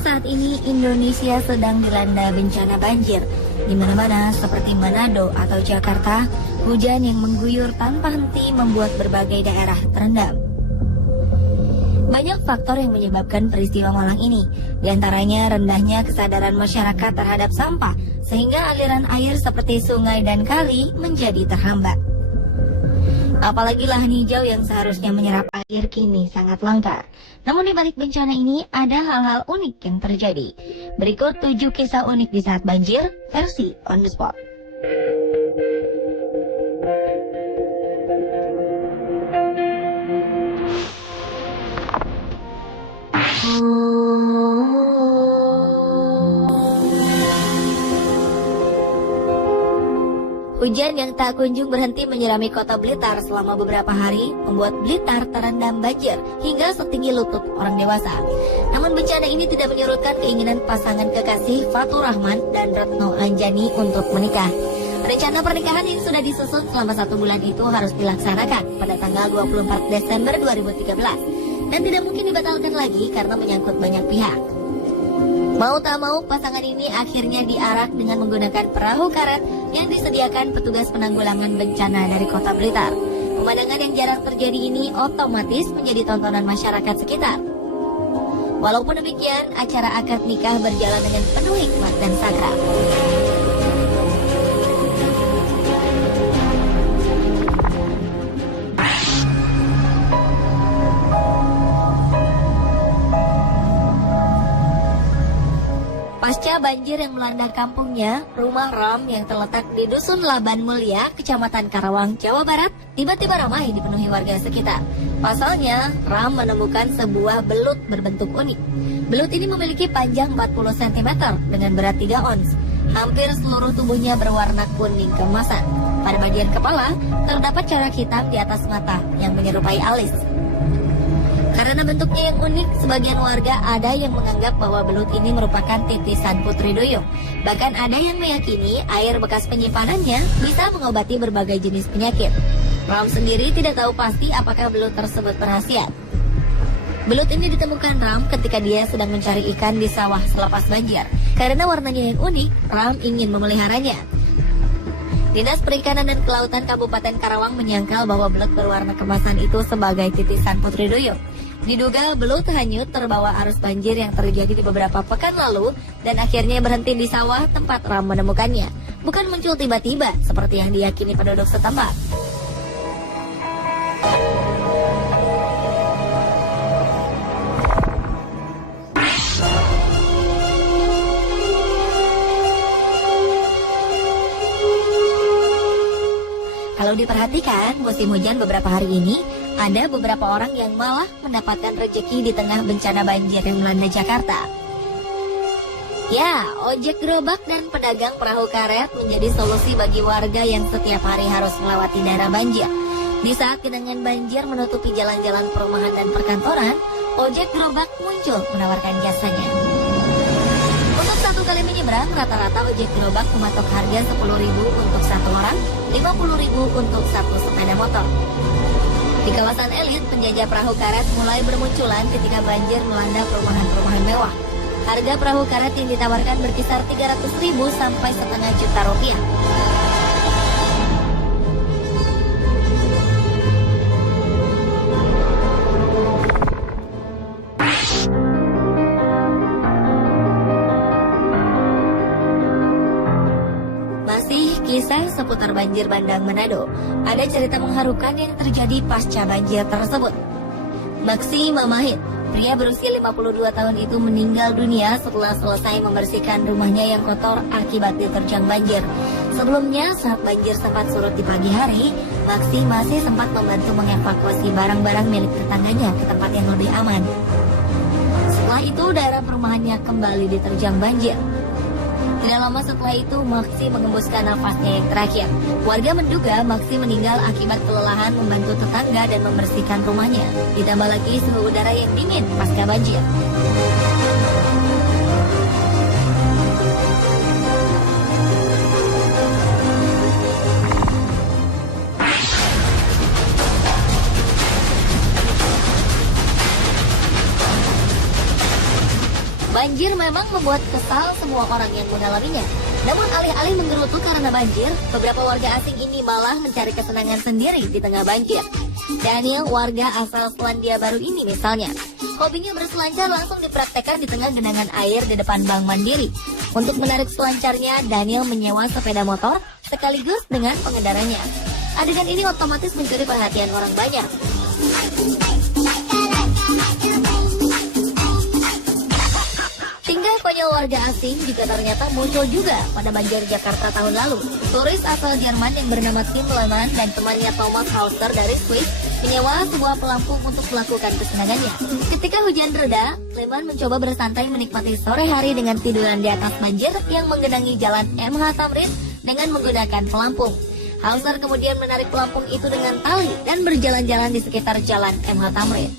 saat ini Indonesia sedang dilanda bencana banjir. Di mana-mana seperti Manado atau Jakarta, hujan yang mengguyur tanpa henti membuat berbagai daerah terendam. Banyak faktor yang menyebabkan peristiwa malang ini, di antaranya rendahnya kesadaran masyarakat terhadap sampah, sehingga aliran air seperti sungai dan kali menjadi terhambat. Apalagi lahan hijau yang seharusnya menyerap air kini sangat langka. Namun di balik bencana ini ada hal-hal unik yang terjadi. Berikut 7 kisah unik di saat banjir, versi On The Spot. Hujan yang tak kunjung berhenti menyirami kota Blitar selama beberapa hari membuat Blitar terendam banjir hingga setinggi lutut orang dewasa. Namun bencana ini tidak menyurutkan keinginan pasangan kekasih Fatur Rahman dan Retno Anjani untuk menikah. Rencana pernikahan yang sudah disusun selama 1 bulan itu harus dilaksanakan pada tanggal 24 Desember 2013 dan tidak mungkin dibatalkan lagi karena menyangkut banyak pihak. Mau tak mau, pasangan ini akhirnya diarak dengan menggunakan perahu karet yang disediakan petugas penanggulangan bencana dari kota Blitar. Pemandangan yang jarang terjadi ini otomatis menjadi tontonan masyarakat sekitar. Walaupun demikian, acara akad nikah berjalan dengan penuh hikmat dan sakral. Pasca banjir yang melanda kampungnya, rumah Ram yang terletak di Dusun Laban Mulia, Kecamatan Karawang, Jawa Barat, tiba-tiba ramai dipenuhi warga sekitar. Pasalnya, Ram menemukan sebuah belut berbentuk unik. Belut ini memiliki panjang 40 cm dengan berat 3 ons. Hampir seluruh tubuhnya berwarna kuning keemasan. Pada bagian kepala, terdapat corak hitam di atas mata yang menyerupai alis. Karena bentuknya yang unik, sebagian warga ada yang menganggap bahwa belut ini merupakan titisan Putri Duyung. Bahkan ada yang meyakini air bekas penyimpanannya bisa mengobati berbagai jenis penyakit. Ram sendiri tidak tahu pasti apakah belut tersebut berkhasiat. Belut ini ditemukan Ram ketika dia sedang mencari ikan di sawah selepas banjir. Karena warnanya yang unik, Ram ingin memeliharanya. Dinas Perikanan dan Kelautan Kabupaten Karawang menyangkal bahwa belut berwarna kemasan itu sebagai titisan Putri Duyung. Diduga belut hanyut terbawa arus banjir yang terjadi di beberapa pekan lalu dan akhirnya berhenti di sawah tempat Ram menemukannya. Bukan muncul tiba-tiba seperti yang diyakini penduduk setempat. Kalau diperhatikan, musim hujan beberapa hari ini, ada beberapa orang yang malah mendapatkan rezeki di tengah bencana banjir yang melanda Jakarta. Ya, ojek gerobak dan pedagang perahu karet menjadi solusi bagi warga yang setiap hari harus melewati daerah banjir. Di saat genangan banjir menutupi jalan-jalan perumahan dan perkantoran, ojek gerobak muncul menawarkan jasanya. Untuk 1 kali menyeberang, rata-rata ojek gerobak mematok harga 10.000 untuk 1 orang, 50.000 untuk 1 sepeda motor. Di kawasan elit, penjajah perahu karet mulai bermunculan ketika banjir melanda perumahan-perumahan mewah. Harga perahu karet yang ditawarkan berkisar 300.000 sampai setengah juta rupiah. Kisah seputar banjir bandang Manado. Ada cerita mengharukan yang terjadi pasca banjir tersebut. Maksi Mamahit, pria berusia 52 tahun itu meninggal dunia setelah selesai membersihkan rumahnya yang kotor akibat diterjang banjir. Sebelumnya, saat banjir sempat surut di pagi hari, Maksi masih sempat membantu mengevakuasi barang-barang milik tetangganya ke tempat yang lebih aman. Setelah itu, daerah perumahannya kembali diterjang banjir. Tidak lama setelah itu, Maksi mengembuskan nafasnya yang terakhir. Warga menduga Maksi meninggal akibat kelelahan membantu tetangga dan membersihkan rumahnya. Ditambah lagi suhu udara yang dingin pasca banjir. Banjir memang membuat kesal semua orang yang mengalaminya. Namun alih-alih menggerutu karena banjir, beberapa warga asing ini malah mencari kesenangan sendiri di tengah banjir. Daniel, warga asal Selandia Baru ini misalnya, hobinya berselancar langsung dipraktekkan di tengah genangan air di depan Bank Mandiri. Untuk menarik selancarnya, Daniel menyewa sepeda motor sekaligus dengan pengendaranya. Adegan ini otomatis mencuri perhatian orang banyak. Tingkah konyol warga asing juga ternyata muncul juga pada banjir Jakarta tahun lalu. Turis asal Jerman yang bernama Tim Lehmann dan temannya Thomas Hauser dari Swiss menyewa sebuah pelampung untuk melakukan kesenangannya. Ketika hujan reda, Lehmann mencoba bersantai menikmati sore hari dengan tiduran di atas banjir yang menggenangi jalan MH Tamrin dengan menggunakan pelampung. Hauser kemudian menarik pelampung itu dengan tali dan berjalan-jalan di sekitar jalan MH Tamrin.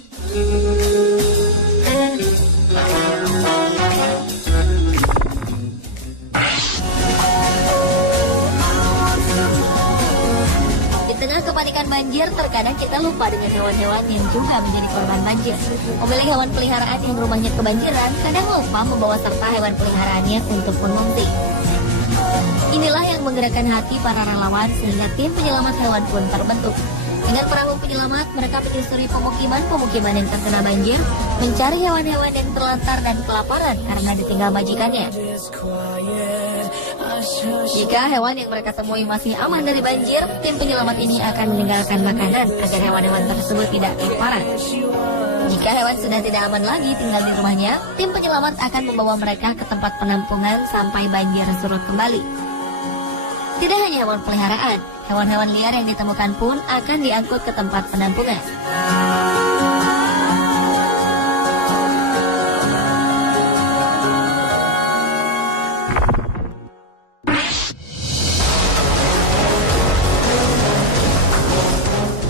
Di tengah kepanikan banjir, terkadang kita lupa dengan hewan-hewan yang juga menjadi korban banjir. Pemilik hewan peliharaan yang rumahnya kebanjiran kadang lupa membawa serta hewan peliharaannya untuk mengungsi. Inilah yang menggerakkan hati para relawan sehingga tim penyelamat hewan pun terbentuk. Dengan perahu penyelamat, mereka menyusuri pemukiman-pemukiman yang terkena banjir, mencari hewan-hewan yang terlantar dan kelaparan karena ditinggal majikannya. Jika hewan yang mereka temui masih aman dari banjir, tim penyelamat ini akan meninggalkan makanan agar hewan-hewan tersebut tidak kelaparan. Jika hewan sudah tidak aman lagi tinggal di rumahnya, tim penyelamat akan membawa mereka ke tempat penampungan sampai banjir surut kembali. Tidak hanya hewan peliharaan, hewan-hewan liar yang ditemukan pun akan diangkut ke tempat penampungan.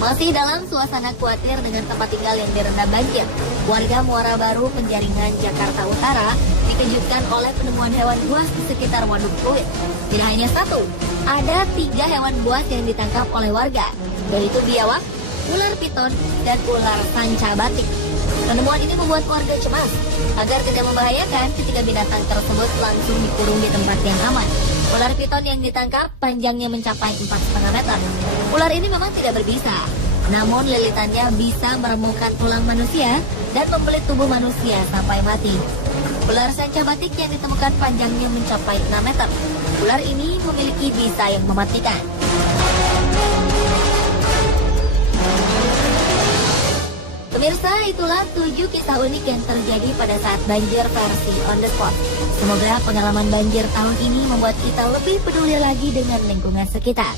Masih dalam suasana khawatir dengan tempat tinggal yang direndam banjir, warga Muara Baru, Penjaringan, Jakarta Utara dikejutkan oleh penemuan hewan buas di sekitar waduk fluid. Tidak hanya satu, ada 3 hewan buas yang ditangkap oleh warga, yaitu biawak, ular piton, dan ular sanca batik. Penemuan ini membuat warga cemas. Agar tidak membahayakan, ketiga binatang tersebut langsung dikurung di tempat yang aman. Ular piton yang ditangkap panjangnya mencapai 4,5 meter. Ular ini memang tidak berbisa, namun lilitannya bisa meremukkan tulang manusia dan membelit tubuh manusia sampai mati. Ular sanca batik yang ditemukan panjangnya mencapai 6 meter. Ular ini memiliki bisa yang mematikan. Pemirsa, itulah 7 kisah unik yang terjadi pada saat banjir versi on the spot. Semoga pengalaman banjir tahun ini membuat kita lebih peduli lagi dengan lingkungan sekitar.